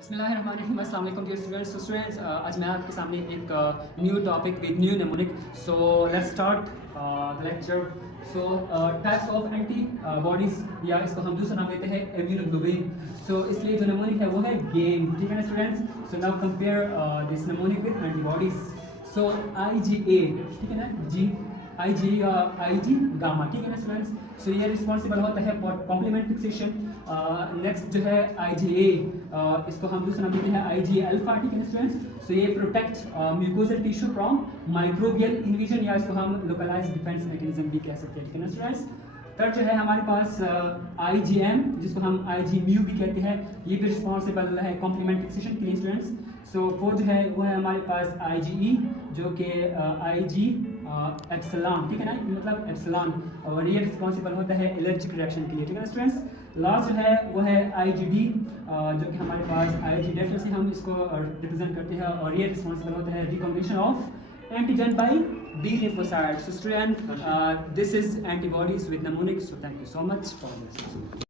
बिस्मिल्लाहिर्रहमानिर्रहीम, अस्सलाम वालेकुम डियर स्टूडेंट्स। आज मैं आपके सामने एक new topic with new mnemonic. So let's start the lecture. So types of antibodies, या इसको हम दूसरा नाम देते हैं इम्यूनोग्लोबुलिन। सो इसलिए जो नेमोनिक है वो है गेम, ठीक है ना students. So now compare this mnemonic with antibodies. So IgA, ठीक है ना, IG गामा, ठीक है ना स्टूडेंट्स। सो ये रिस्पॉन्सिबल होता है फॉर कॉम्प्लीमेंट फिक्सेशन। नेक्स्ट जो है IgA, इसको हम दूसरा नाम देते हैं IG अल्फा, ठीक है ना स्टूडेंट्स। सो ये protect mucosal tissue from microbial invasion, या इसको हम लोकलाइज्ड डिफेंस मैकेनिज्म भी कह सकते हैं, ठीक है ना स्टूडेंट्स। थर्ड जो है हमारे पास IgM, जिसको हम IG म्यू भी कहते हैं, ये भी रिस्पॉन्सिबल है कॉम्प्लीमेंट फिक्सेशन के लिए स्टूडेंट्स। सो फोर्थ जो है वो है हमारे पास IgE, जो कि IG एप्सिलॉन, ठीक है ना, मतलब एप्सिलॉन, और ये रिस्पॉन्सिबल होता है एलर्जिक रिएक्शन के लिए, ठीक है ना स्टूडेंट्स। लास्ट जो है वो है IgD, जो कि हमारे पास IG डेल्टा से हम इसको रिप्रेजेंट करते हैं, और ये रिस्पॉन्सिबल होता है recognition of antigen by B lymphocytes. So student, this is antibodies with mnemonic. So thank you so much for listening.